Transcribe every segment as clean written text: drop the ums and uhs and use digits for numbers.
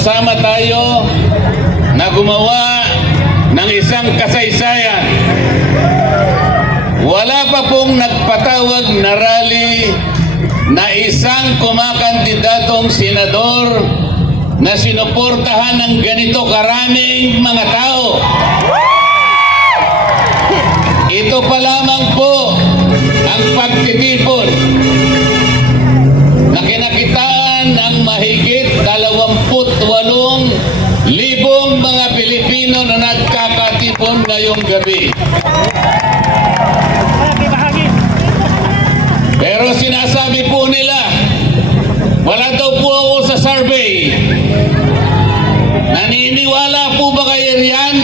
sama-sama tayo na gumawa ng isang kasaysayan. Wala pa pong nagpatawag na rally na isang kumakandidatong senador na sinuportahan ng ganito karaming mga tao. Ito pa lamang po ang pagtitipon na kinakitaan ng mahigit 28,000 mga Pilipino na nagkakatipon ngayong gabi. Pero sinasabi po nila, wala daw po ako sa survey. Naniniwala po ba kayo riyan?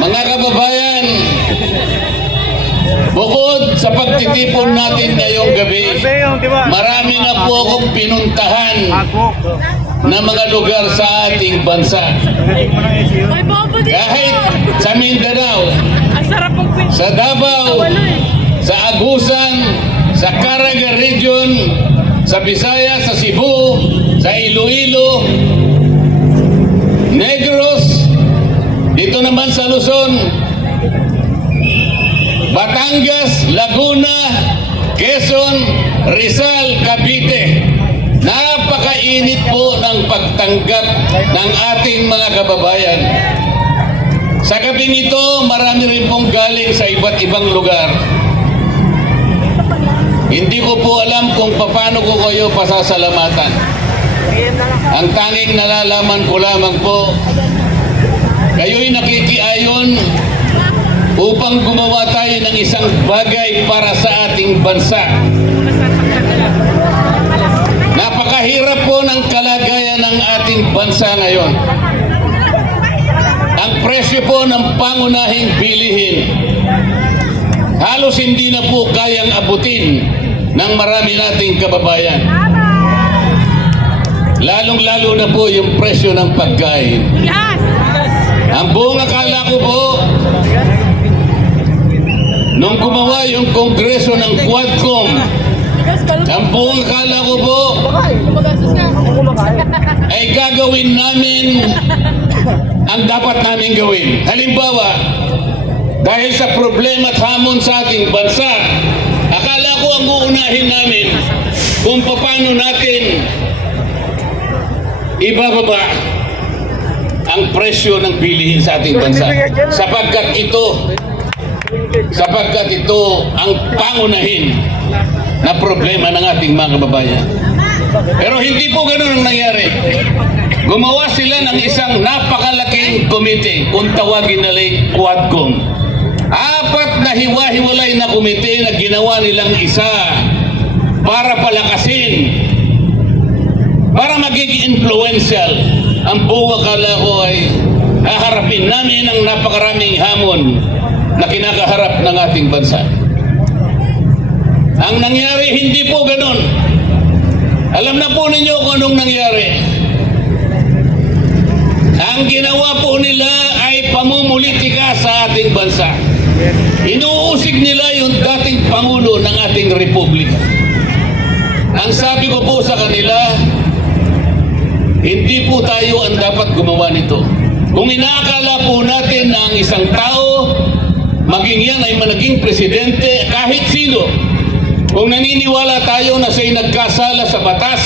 Mga kababayan, bukod sa pagtitipon natin ngayong gabi, marami na po akong pinuntahan na mga lugar sa ating bansa. Kahit sa Mindanao, sa Davao, sa Agusan, sa Caraga Region, sa Visayas, sa Cebu, sa Iloilo, Negros, dito naman sa Luzon, Batangas, Laguna, Quezon, Rizal, Cavite. Napakainit po ng pagtanggap ng ating mga kababayan. Sa gabing ito, marami rin pong galing sa iba't ibang lugar. Hindi ko po alam kung paano ko kayo pasasalamatan. Ang tanging nalalaman ko lamang po, kayo'y nakikiayon upang gumawa tayo ng isang bagay para sa ating bansa. Napakahirap po ng kalagayan ng ating bansa ngayon. Ang presyo po ng pangunahing bilihin halos hindi na po kayang abutin ng marami nating kababayan. Lalong-lalo na po yung presyo ng pagkain. Ang buong akala ko po, nung gumawa yung kongreso ng Quadcom, ang buong akala ko po ay gagawin namin ang dapat namin gawin. Halimbawa, dahil sa problema at hamon sa ating bansa, akala ko ang uunahin namin kung paano natin ibababa ang presyo ng bilihin sa ating bansa. Sapagkat ito ang pangunahin na problema ng ating mga kababayan. Pero hindi po ganun ang nangyari. Gumawa sila ng isang napakalaking komite, kung tawagin nila Quadcom. 4 na hiwa-hiwalay na komite na ginawa nilang isa para palakasin, para magiging influential. Ang buong akala ko ay haharapin namin ang napakaraming hamon na kinakaharap ng ating bansa. Ang nangyari, hindi po ganun. Alam na po ninyo kung anong nangyari. Ang ginawa po nila ay pamumulitika sa ating bansa. Inuusig nila yung dating Pangulo ng ating Republika. Ang sabi ko po sa kanila, hindi po tayo ang dapat gumawa nito. Kung inaakala po natin na ang isang tao, maging yan ay managing presidente, kahit sino, kung naniniwala tayo na siya'y nagkasala sa batas,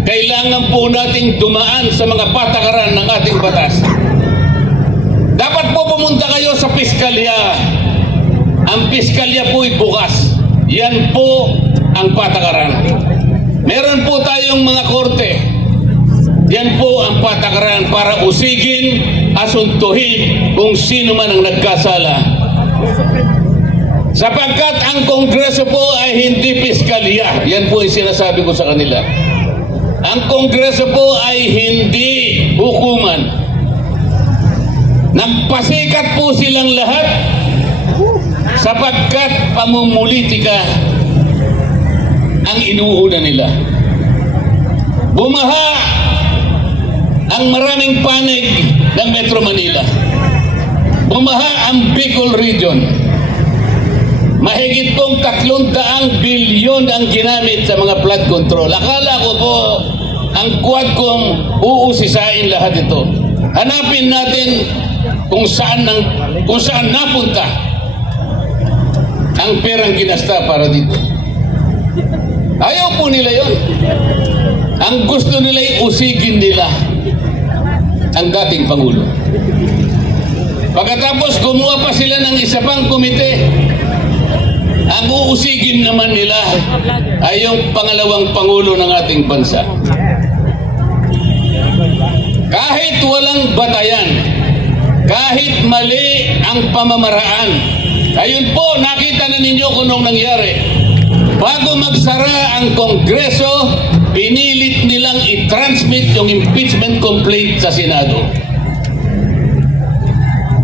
kailangan po nating dumaan sa mga patakaran ng ating batas. Dapat po pumunta kayo sa piskalya. Ang piskalya po ay bukas. Yan po ang patakaran. Meron po tayong mga korte. Yan po ang patakaran para usigin, asuntuhin kung sino man ang nagkasala. Sapagkat ang Kongreso po ay hindi piskalya. Yan po ang sinasabi ko sa kanila. Ang Kongreso po ay hindi hukuman. Nagpasikat po silang lahat sapagkat pamumulitika ang inuuna nila. Bumaha ang maraming panig ng Metro Manila. Bumaha ang Bicol Region. Mahigit pong 300 bilyon ang ginamit sa mga flood control. Akala ko po ang Quadcom uusisain lahat ito. Hanapin natin kung saan napunta ang perang ginasta para dito. Ayaw po nila yon. Ang gusto nila ay usigin nila ang dating Pangulo. Pagkatapos gumawa pa sila ng isa pang komite. Ang uusigin naman nila ay yung pangalawang Pangulo ng ating bansa. Kahit walang batayan, kahit mali ang pamamaraan, ayun po, nakita na ninyo kung anong nangyari. Bago magsara ang Kongreso, pinilit nilang i-transmit yung impeachment complaint sa Senado.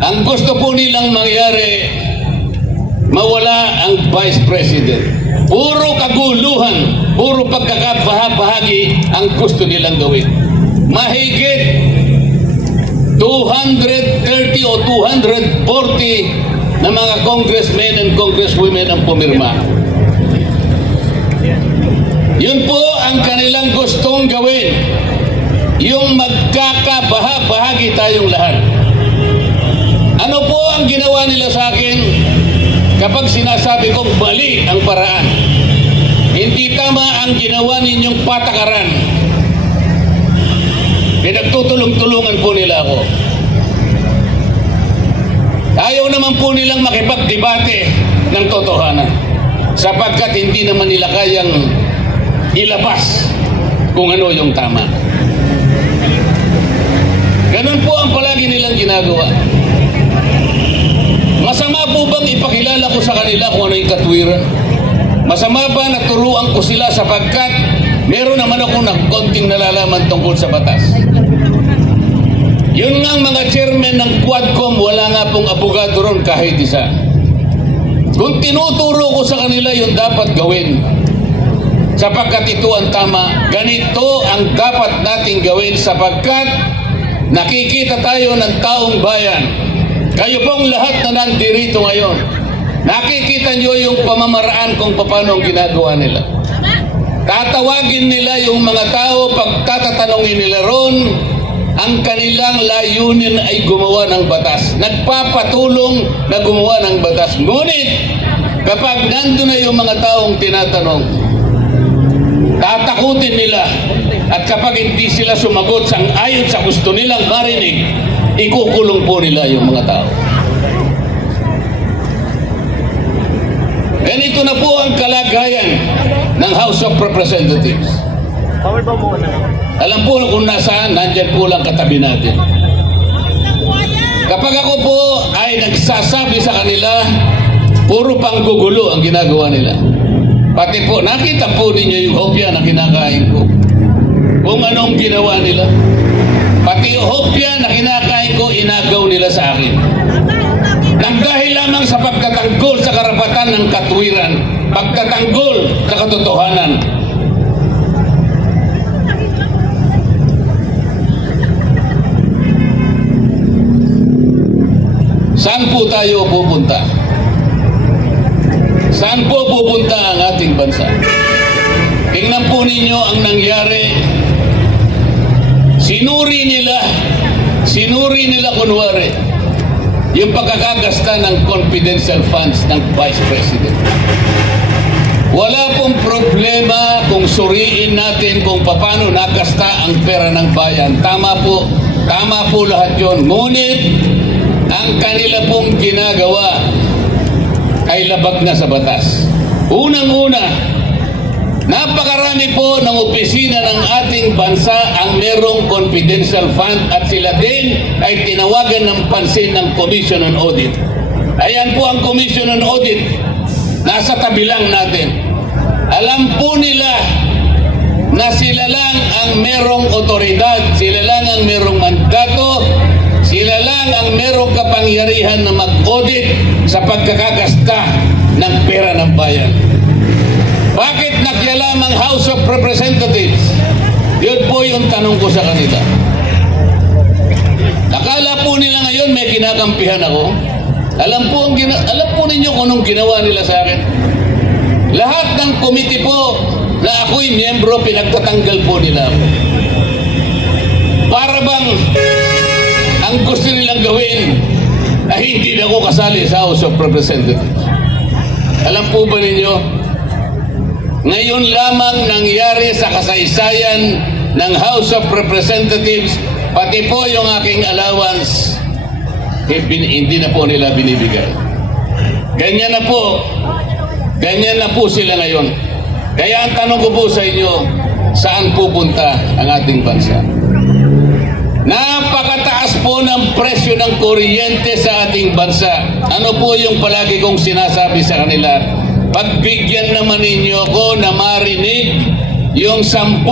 Ang gusto po nilang mangyari, mawala ang Vice President. Puro kaguluhan, puro pagkakabahagi ang gusto nilang gawin. Mahigit 230 o 240 na mga congressmen and congresswomen ang pumirma. Yun po ang kanilang gustong gawin. Yung magkakabahagi tayong lahat. Ano po ang ginawa nila sa akin kapag sinasabi kong mali ang paraan? Hindi tama ang ginawa ninyong patakaran. Pinagtutulong-tulungan po nila ako. Ayaw naman po nilang makipagdebate ng totohanan sapagkat hindi naman nila kayang ilabas kung ano yung tama. Ganun po ang palagi nilang ginagawa. Masama po bang ipakilala ko sa kanila kung ano yung katwiran? Masama ba na turuan ko sila sapagkat meron naman ako ng konting nalalaman tungkol sa batas? Yun nga ang mga chairman ng Quadcom, wala nga pong abogado ron kahit isa. Kung tinuturo ko sa kanila yung dapat gawin, sapagkat ito ang tama, ganito ang dapat nating gawin sapagkat nakikita tayo ng taong bayan. Kayo pong lahat na nandirito ngayon, nakikita nyo yung pamamaraan kung paano ang ginagawa nila. Tatawagin nila yung mga tao, pagtatatanungin nila ron, ang kanilang layunin ay gumawa ng batas. Nagpapatulong na gumawa ng batas. Ngunit, kapag nandun na yung mga taong tinatanong, tatakutin nila. At kapag hindi sila sumagot ayon sa gusto nilang marinig, ikukulong po nila yung mga tao. Ganito na po ang kalagayan ng House of Representatives. Alam po kung nasaan, nandyan po lang katabi natin. Kapag ako po ay nagsasabi sa kanila, puro panggugulo ang ginagawa nila. Pati po, nakita po ninyo yung hopya na kinakain ko. Kung anong ginawa nila. Pati yung hopya na kinakain ko, inagaw nila sa akin. Nang dahil lamang sa pagtatanggol sa karapatan ng katwiran, pagtatanggol sa katotohanan. Saan po tayo pupunta? Saan po pupunta ang ating bansa? Tingnan po ninyo ang nangyari. Sinuri nila kunwari yung pagkakagasta ng confidential funds ng Vice President. Wala pong problema kung suriin natin kung paano nagasta ang pera ng bayan. Tama po lahat yun. Ngunit ang kanila pong ginagawa ay labag na sa batas. Unang-una, napakarami po ng opisina ng ating bansa ang merong confidential fund at sila din ay tinawagan ng pansin ng Commission on Audit. Ayan po ang Commission on Audit. Nasa tabi lang natin. Alam po nila na sila lang ang merong otoridad, sila lang ang merong mandato, sila lang ang merong kapangyarihan na mag-audit sa pagkakagasta ng pera ng bayan. Bakit nakialam ang House of Representatives? Yun po yung tanong ko sa kanila. Akala po nila ngayon may kinakampihan ako. Alam po ninyo kung anong ginawa nila sa akin. Lahat ng committee po na ako'y miyembro, pinagtatanggal po nila ako. para bang ang gusto nilang gawin ay hindi na ako kasali sa House of Representatives. Alam po ba ninyo, ngayon lamang nangyari sa kasaysayan ng House of Representatives, pati po yung aking allowance, hindi na po nila binibigay. Ganyan na po sila ngayon. Kaya ang tanong ko po sa inyo, saan pupunta ang ating bansa? Napakataas po ng presyo ng kuryente sa ating bansa. Ano po yung palagi kong sinasabi sa kanila? Pagbigyan naman ninyo ako na marinig yung 10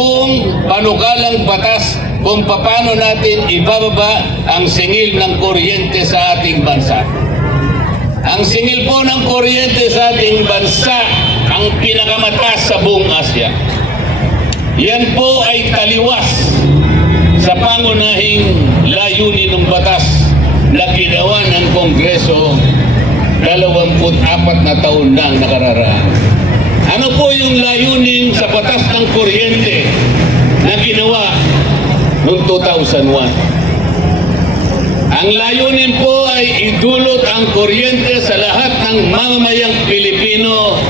panukalang batas kung paano natin ibababa ang singil ng kuryente sa ating bansa. Ang singil po ng kuryente sa ating bansa ang pinakamataas sa buong Asya. Yan po ay taliwas sa pangunahing layunin ng batas na ginawa ng Kongreso 24 na taon nang nakararaan. Ano po yung layunin sa batas ng kuryente na ginawa noong 2001? Ang layunin po ay idulot ang kuryente sa lahat ng mamamayang Pilipino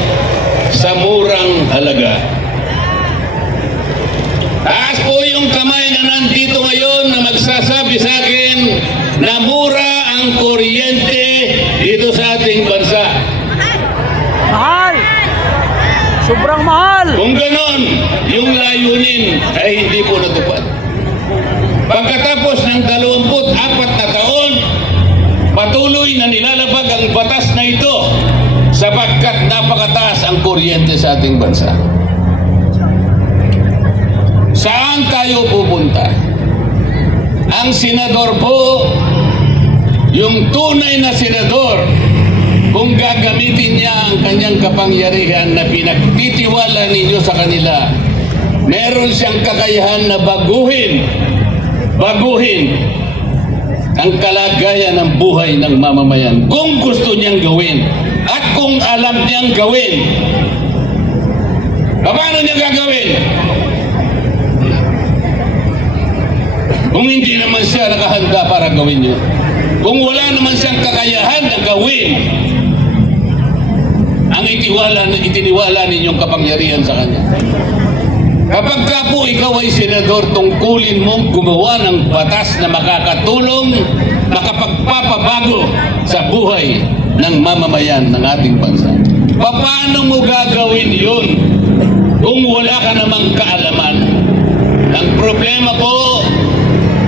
sa murang halaga. Taas po yung kamay na nandito ngayon na magsasabi sa akin na mura ang kuryente dito sa ating bansa. Mahal! Sobrang mahal! Kung ganon, yung layunin ay hindi po natupad. Pagkatapos ng 24 na taon, patuloy na nilalabag ang batas na ito sapagkat napakataas ang kuryente sa ating bansa. Saan tayo pupunta? Ang senador po, yung tunay na senador, kung gagamitin niya ang kanyang kapangyarihan na pinagtitiwala ninyo sa kanila, meron siyang kakayahan na baguhin ang kalagayan ng buhay ng mamamayan kung gusto niyang gawin at kung alam niyang gawin. Paano niya gagawin? Kung hindi naman siya nakahanda para gawin yun, kung wala naman siyang kakayahan na gawin ang itiniwala ninyong kapangyarihan sa kanya. Kapag ka po ikaw ay senador, tungkulin mong gumawa ng batas na makakatulong, makapagpapabago sa buhay ng mamamayan ng ating bansa. Paano mo gagawin yun kung wala ka namang kaalaman? Ang problema po,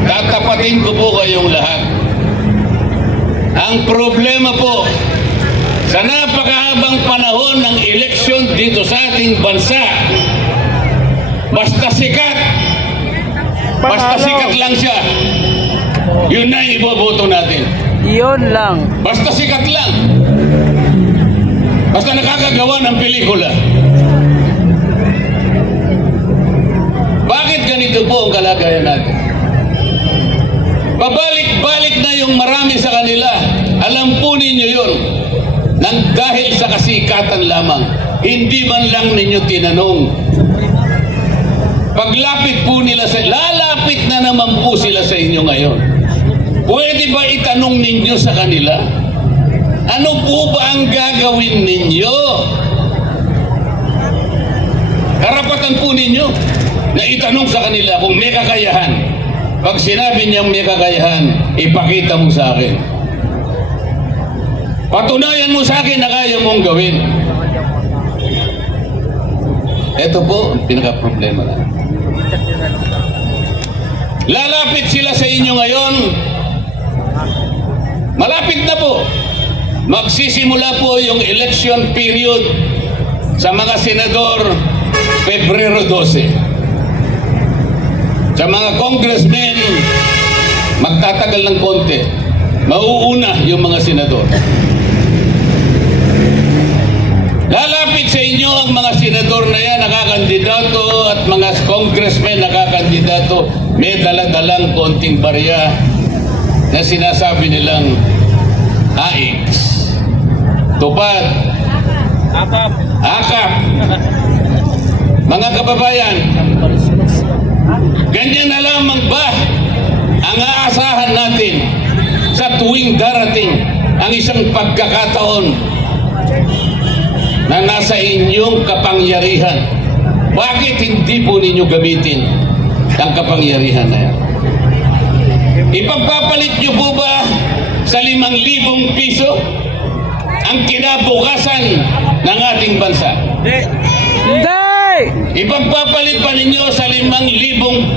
tatapatin ko po kayong lahat. Ang problema po, sa napakahabang panahon ng eleksyon dito sa ating bansa, basta sikat lang siya, yun na yung iboboto natin. Yun lang. Basta sikat lang. Basta nakakagawa ng pelikula. Bakit ganito po ang kalagayan natin? Babalik-balik na yung marami sa kanila. Alam po ninyo yun. Nang dahil sa kasikatan lamang, hindi man lang ninyo tinanong. Paglapit po nila lalapit na naman po sila sa inyo ngayon. Pwede ba itanong ninyo sa kanila? Ano po ba ang gagawin ninyo? Karapatan po ninyo na itanong sa kanila kung may kakayahan. Pag sinabi niyang may kakayahan, ipakita mo sa akin. Patunayan mo sa akin na kaya mong gawin. Ito po ang pinaka-problema na. Lalapit sila sa inyo ngayon. Malapit na po. Magsisimula po yung election period sa mga senador Pebrero 12. Sa mga congressmen, magtatagal ng konti. Mauuna yung mga senador. Lalapit sa inyo ang mga senador na yan, nakakandidato, at mga congressmen nakakandidato. May daladalang konting barya na sinasabi nilang AIX. Tupad. Akap. Mga kababayan, ganyan na lamang ba tuwing darating ang isang pagkakataon na nasa inyong kapangyarihan, bakit hindi po ninyo gamitin ang kapangyarihan na yan? Ipagpapalit nyo po ba sa 5,000 piso ang kinabukasan ng ating bansa? Hindi! Ipagpapalit pa ninyo sa 5,000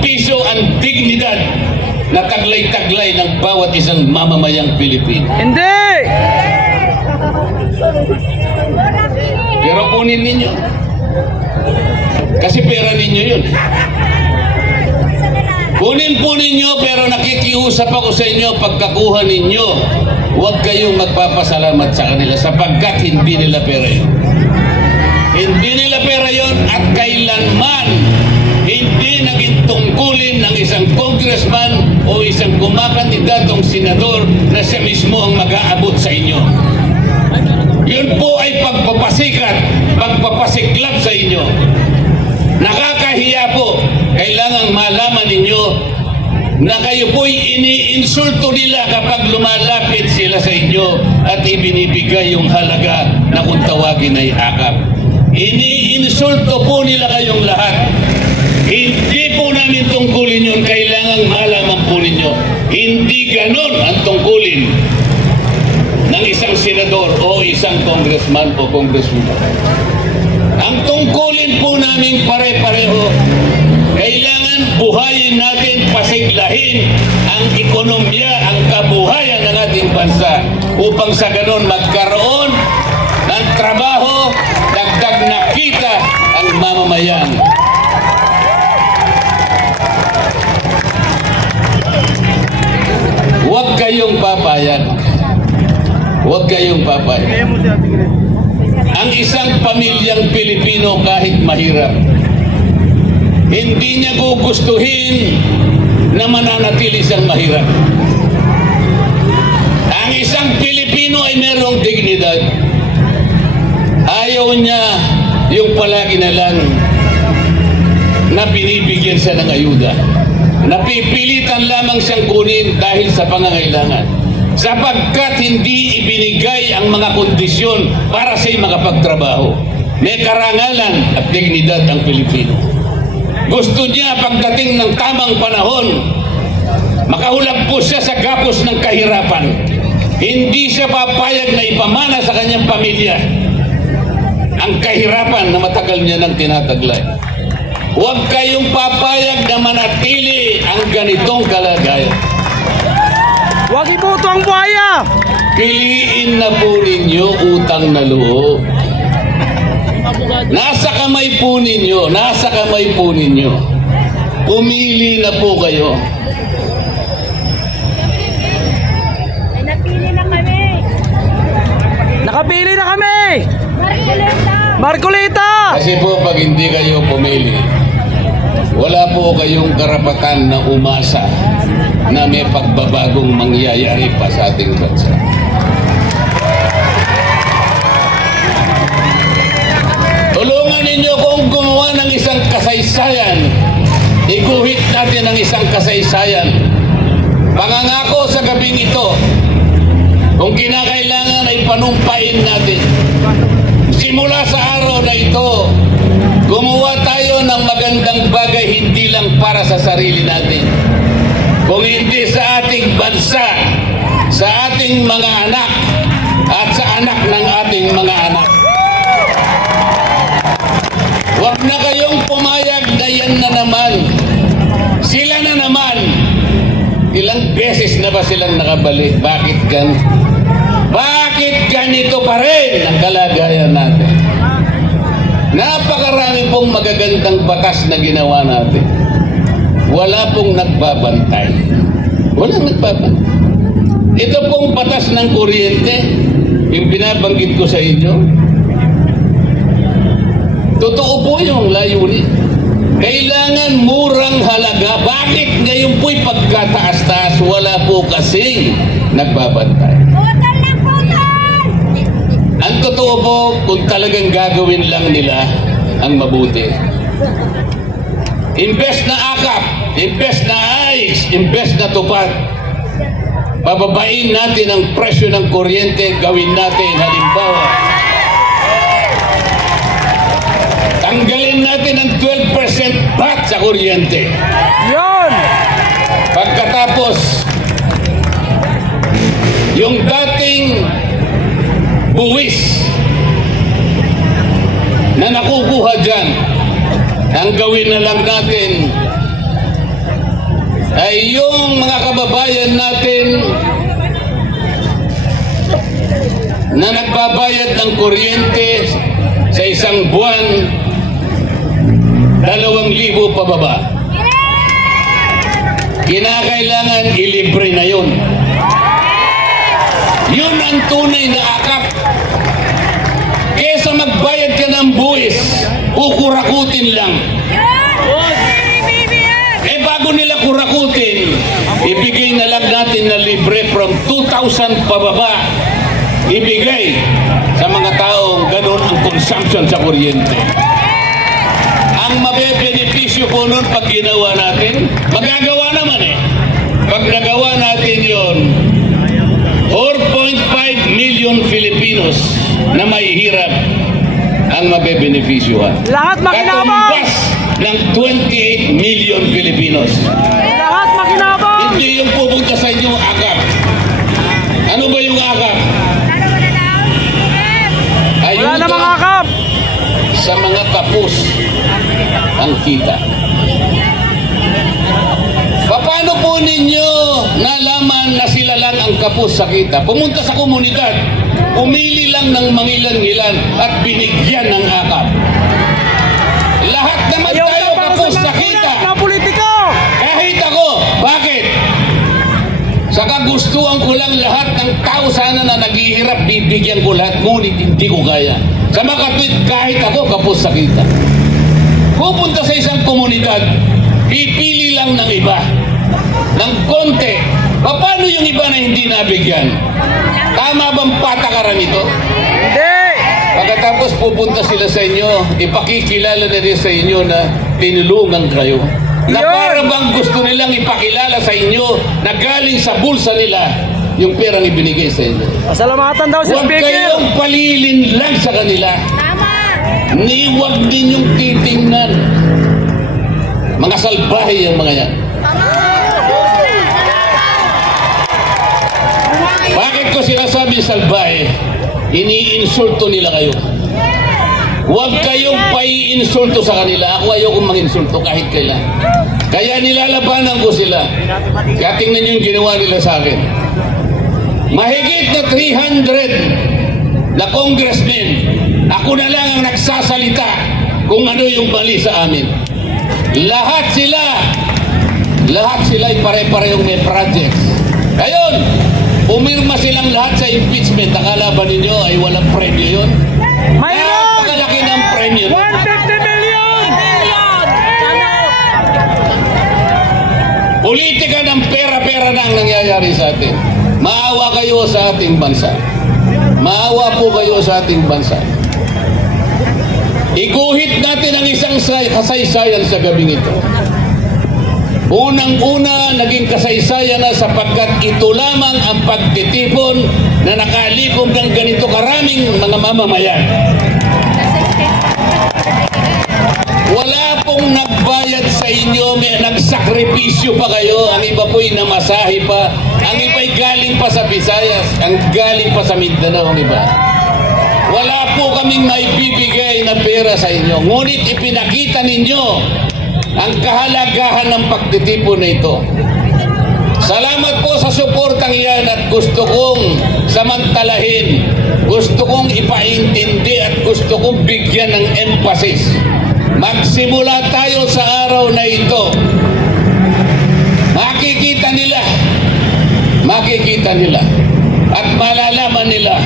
piso ang dignidad na taglay-taglay ng bawat isang mamamayang Pilipino? Hindi! Pero kunin ninyo. Kasi pera ninyo yun. Kunin po ninyo, pero nakikiusap ako sa inyo, pagkakuha ninyo, huwag kayong magpapasalamat sa kanila sapagkat hindi nila pera yun. Hindi nila pera yun at kailanman hindi naging tungkulin ng isang congressman o isang kumakandidatong senador na siya mismo ang mag-aabot sa inyo. Yun po ay pagpapasikat, pagpapasiklab sa inyo. Nakakahiya po. Kailangang malaman ninyo na kayo po'y iniinsulto nila kapag lumalapit sila sa inyo at ibinibigay yung halaga na kung tawagin ay akap. Iniinsulto po nila kayong lahat. Hindi po namin tungkulin yun. Kailangang malaman po ninyo. Hindi ganon ang tungkulin ng isang senador o isang congressman o congresswoman. Ang tungkulin po namin pare-pareho, kailangan buhayin natin, pasiglahin ang ekonomiya, ang kabuhayan ng ating bansa upang sa ganon magkaroon ng trabaho, dagdag na kita ang mamamayan. Huwag kayong papayag. Huwag kayong papayag. Ang isang pamilyang Pilipino kahit mahirap, hindi niya gugustuhin na mananatili siyang mahirap. Ang isang Pilipino ay merong dignidad. Ayaw niya yung palagi na lang na binibigyan siya ng ayuda. Napipilitan lamang siyang kunin dahil sa pangangailangan. Sapagkat hindi ibinigay ang mga kondisyon para siya'y makapagtrabaho. May karangalan at dignidad ang Pilipino. Gusto niya pagdating ng tamang panahon, makahulagpos siya sa gapos ng kahirapan. Hindi siya papayag na ipamana sa kanyang pamilya ang kahirapan na matagal niya nang tinataglay. Huwag kayong papayag na manatili ang ganitong kalagayan. Huwag ibuto ang buhaya! Piliin na po ninyo utang na loob. Nasa kamay po ninyo, nasa kamay po ninyo. Pumili na po kayo. Napili na kami. Nakapili na kami! Marcoleta. Marcoleta! Kasi po pag hindi kayo pumili, wala po kayong karapatan na umasa na may pagbabagong mangyayari pa sa ating bansa. Tulungan ninyo kung gumawa ng isang kasaysayan. Iguhit natin ang isang kasaysayan. Pangangako sa gabing ito, kung kinakailangan ay panumpain natin. Simula sa araw na ito, gumawa tayo ng magandang bagay hindi lang para sa sarili natin, kung hindi sa ating bansa, sa ating mga anak, at sa anak ng ating mga anak. Huwag na kayong pumayag na yan na naman. Sila na naman. Ilang beses na ba silang nakabalik? Bakit ganito? Bakit ganito pa rin ang kalagayan natin? Napakarami pong magagandang batas na ginawa natin. Wala pong nagbabantay. Walang nagbabantay. Ito pong batas ng kuryente, yung binabanggit ko sa inyo, totoo po yung layunin. Kailangan murang halaga. Bakit ngayon po'y pagkataas-taas? Wala po kasing nagbabantay. Putol na putol! Ang totoo po, kung talagang gagawin lang nila ang mabuti. Imbes na akap, imbes na ayos, imbes na tupad, Bababain natin ang presyo ng kuryente, gawin natin halimbawa. Tanggalin natin ang 12% VAT sa kuryente. Yun! Pagkatapos, yung dating buwis na nakukuha dyan, ang gawin na lang natin ay yung mga kababayan natin na nagbabayad ng kuryente sa isang buwan 2,000 pababa. Kinakailangan ilibre na yun. Yun ang tunay na akap. Kesa magbayad ka ng buwis, kukurakutin lang. Bago nila kurakutin, ibigay na lang natin na libre from 2,000 pababa. Ibigay sa mga taong ganun ang consumption sa kuryente. Ang mabebenepisyo po nun pag ginawa natin, magagawa naman eh. Pag nagawa natin yon, 4.5 million Filipinos na may hirap ang mabebenepisyuhan. Lahat makinabang! Katumbas ng 28 million Filipinos. Lahat makinabang! Hindi yung pupunta sa inyong akap. Ano ba yung akap? Wala namang akap! Sa mga kapus ang kita. Paano po ninyo nalaman na sila lang ang kapus sa kita? Pumunta sa komunidad, umili lang ng mangilan-ngilan at binigyan ng akap. Lahat naman Ayaw tayo na para kapos sa sa mga kita. na politiko! Kahit ako. Bakit? Sa kagustuhan ko lang lahat ng tao sana na naghihirap, bibigyan ko lahat, ngunit hindi ko kaya. Sa makatwid, kahit ako kapos sa kita. Pupunta sa isang komunidad, pipili lang ng iba, ng konti. Paano yung iba na hindi nabigyan? Tama bang patakaran ito? Hindi! Pagkatapos pupunta sila sa inyo, ipakikilala na rin sa inyo na tinulungan kayo. Na para bang gusto nilang ipakilala sa inyo na galing sa bulsa nila yung perang ibinigay sa inyo. Pasalamatan daw si Huwag Speaker! kayong palilin lang sa kanila. Tama! Ni huwag ninyong titingnan. Mga salbahe yung mga yan. Bakit ko sinasabi salbahe? Iniinsulto nila kayo. Huwag kayong paiinsulto sa kanila. Ako ayokong manginsulto kahit kailan. Kaya nilalabanan ko sila. Kaya tingnan nyo yung ginawa nila sa akin. Mahigit na 300 na congressmen, ako na lang ang nagsasalita kung ano yung mali sa amin. Lahat sila ay pare-parehong may projects. Ngayon, umirma silang lahat sa impeachment. Akala ba ninyo ay walang premyo yun? Mayroon! Napakalaki ng premyo. 150 million! Politika ng pera-pera na ang nangyayari sa atin. Maawa kayo sa ating bansa. Maawa po kayo sa ating bansa. Iguhit natin ang isang kasaysayan sa gabing ito. Unang-una, naging kasaysayan na sapagkat ito lamang ang pagtitipon na nakalikom ng ganito karaming mga mamamayan. Wala pong nagbayad sa inyo, may nagsakripisyo pa kayo, ang iba po'y namasahe pa, ang iba'y galing pa sa Visayas, ang galing pa sa Mindanao, ang iba. Wala po kaming maibibigay na pera sa inyo, ngunit ipinakita ninyo ang kahalagahan ng pagtitipon na ito. Salamat po sa suportang yan at gusto kong samantalahin, gusto kong ipaintindi at gusto kong bigyan ng emphasis. Magsimula tayo sa araw na ito. Makikita nila at malalaman nila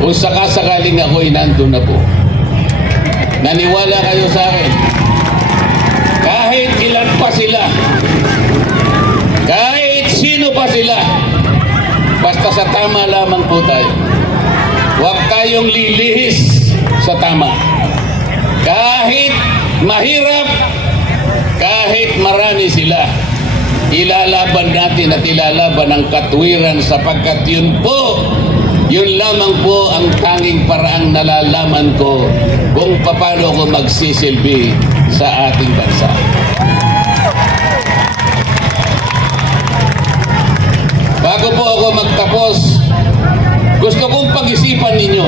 kung sakasakaling ako'y nandun na po. Naniwala kayo sa akin. Kahit ilan pa sila, kahit sino pa sila, basta sa tama lamang po tayo. Huwag tayong lilihis sa tama. Kahit mahirap, kahit marami sila, ilalaban natin at ilalaban ang katwiran sapagkat yun lamang po ang tanging paraang nalalaman ko kung paano ko magsisilbi sa ating bansa. Bago po ako magtapos, gusto kong pag-isipan ninyo.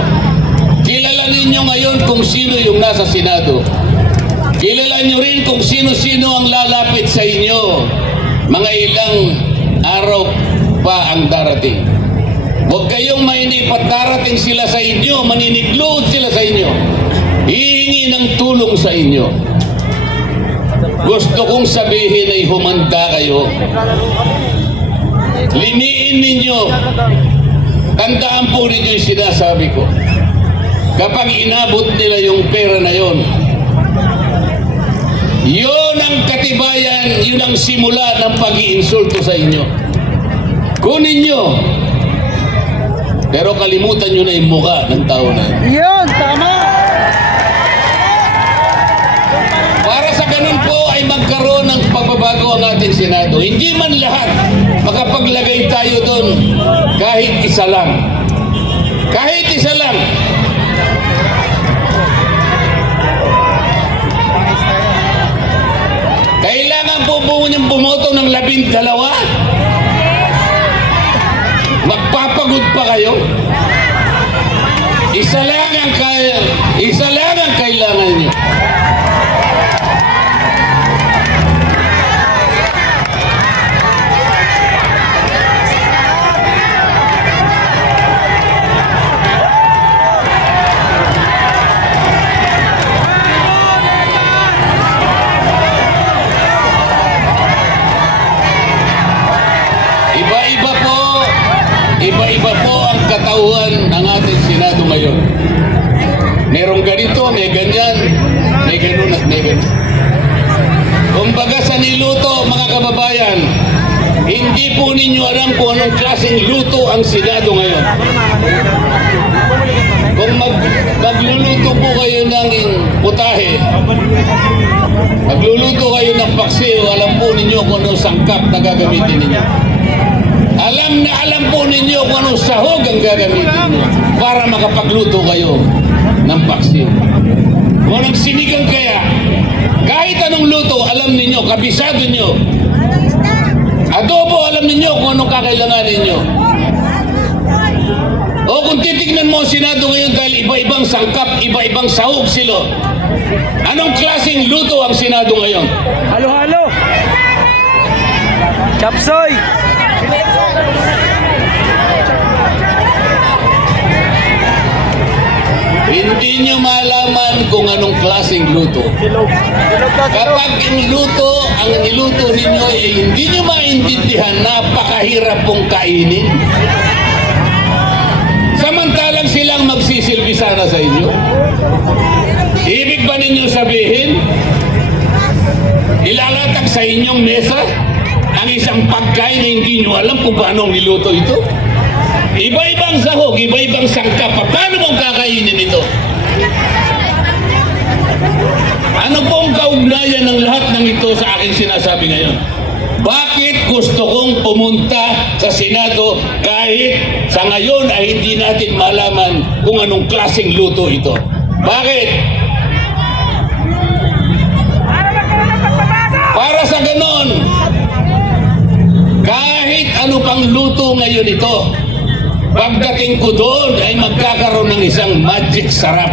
Kilala ninyo ngayon kung sino yung nasa Senado. Kilala nyo rin kung sino-sino ang lalapit sa inyo. Mga ilang araw pa ang darating. Huwag kayong mainip at darating sila sa inyo, maninigluhod sila sa inyo. Hihingi ng tulong sa inyo. Gusto kong sabihin ay humanda kayo. Liniin ninyo. Tandaan po ninyo yung sinasabi ko. Kapag inabot nila yung pera na yon, yun ang katibayan, yun ang simula ng pag-iinsulto sa inyo. Kunin nyo. Pero kalimutan nyo na yung mukha ng tao na yun. Yun, tama! Para sa ganun po ay magkaroon ng pagbabago ang ating Senado. Hindi man lahat makapaglagay tayo doon kahit isa lang. Kahit isa lang. Kailangan po niyong bumoto ng 12. Magpapagod pa kayo? Isa lang ang kailangan niyo. Iba-iba po ang katauhan ng ating Senado ngayon. Merong ganito, may ganyan, may ganun at may ganun. Kumbaga sa niluto, mga kababayan, hindi po ninyo alam kung anong klaseng luto ang Senado ngayon. Kung magluluto po kayo ng putahe, magluluto kayo ng paksiw, alam po ninyo kung anong sangkap na gagamitin ninyo. Alam po ninyo kung anong sahog ang gagamitin ninyo para makapagluto kayo ng paksiw. Kung anong sinigang kaya, kahit anong luto, alam ninyo, kabisado nyo. Adobo, alam ninyo kung anong kakailanganin ninyo. O kung titignan mo ang Senado ngayon dahil iba-ibang sangkap, iba-ibang sahog sila. Anong klaseng luto ang Senado ngayon? Halo-halo! Chapsoy! Hindi nyo malaman kung anong klaseng luto. Kapag ang niluto ninyo ay hindi nyo maintindihan, napakahirap pong kainin. Samantalang silang magsisilbi sana sa inyo. Ibig ba ninyo sabihin, ilalatag sa inyong mesa ang isang pagkain na hindi nyo alam kung paano niluto ito? Iba-ibang sahog, iba-ibang sangkap. Paano mong kakainin ito? Ano pong kaugnayan ng lahat ng ito sa aking sinasabi ngayon? Bakit gusto kong pumunta sa Senado kahit sa ngayon ay hindi natin malaman kung anong klaseng luto ito? Bakit? Para sa ganon, kahit ano pang luto ngayon ito, pagdating ko doon ay magkakaroon ng isang magic sarap.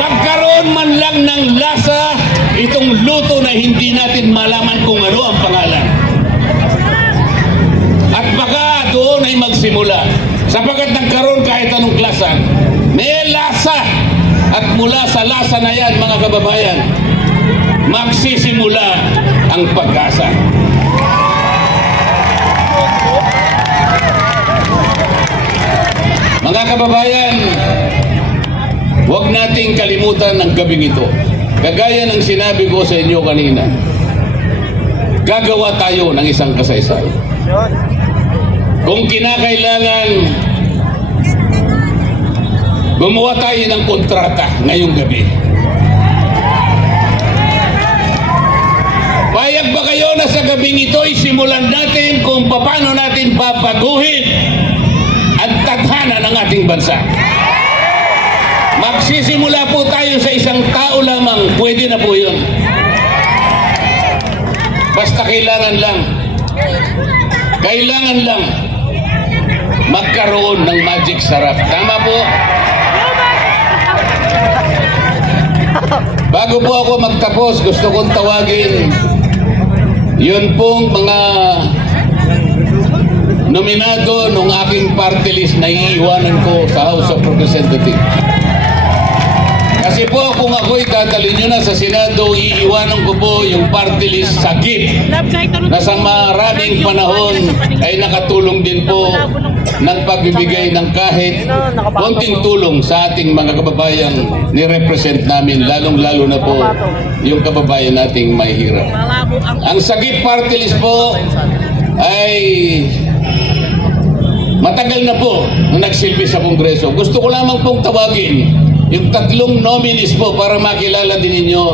Magkaroon man lang ng lasa itong luto na hindi natin malaman kung ano ang pangalan. At baka doon ay magsimula. Sapagkat nagkaroon kahit anong lasa, may lasa. At mula sa lasa na yan, mga kababayan, magsisimula ang pag-asa. Mga kababayan, huwag nating kalimutan ang gabing ito. Kagaya ng sinabi ko sa inyo kanina, gagawa tayo ng isang kasaysayan. Kung kinakailangan, gumawa tayo ng kontrata ngayong gabi. ating bansa. Magsisimula po tayo sa isang tao lamang, pwede na po yun. Basta kailangan lang magkaroon ng magic sarap. Tama po? Bago po ako magtapos, gusto kong tawagin yun pong mga nominado ng aking party list na iiwanan ko sa House of Representatives. Kasi po kung ako'y dadalhin nyo na sa Senado, iiwanan ko po yung party list sa GIP na sa maraming panahon ay nakatulong din po ng pagbibigay ng kahit konting tulong sa ating mga kababayang ni-represent namin, lalong-lalo na po yung kababayan nating may hirap. Ang sa GIP party list po ay matagal na po nung nagsilbi sa Kongreso. Gusto ko lamang pong tawagin yung 3 nominees po para makilala din ninyo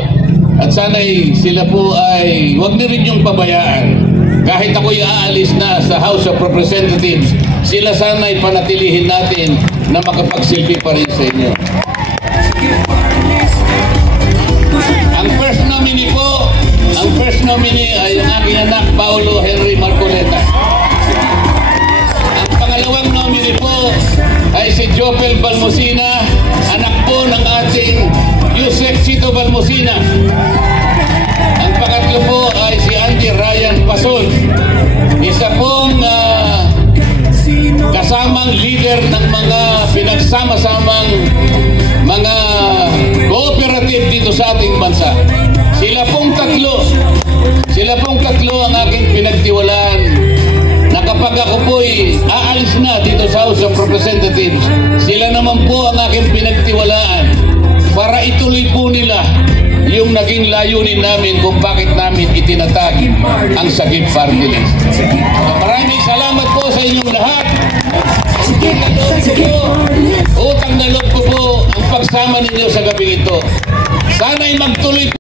at sana'y sila po ay huwag na rin yung pabayaan. Kahit ako'y aalis na sa House of Representatives, sila sana'y panatilihin natin na makapagsilbi pa rin sa inyo. Ang first nominee ay ang aking anak, Paulo Henry Marcoleta. Ang pangalawang nominee po ay si Jopel Balmosina, anak po ng ating Yusek Chito Balmosina. Ang pangatlo po ay si Andy Ryan Pason, isa pong kasamang leader ng mga pinagsama-samang mga cooperative dito sa ating bansa. Sila pong tatlo ang aking pinagtiwalaan na kapag ako po'y aalis na dito sa House of Representatives, sila naman po ang aking pinagtiwalaan para ituloy po nila yung naging layunin namin kung bakit namin itinatag ang Sagip Party List. Maraming salamat po sa inyong lahat. Utang na loob ko po ang pagsama ninyo sa gabi ito. Sana'y magtuloy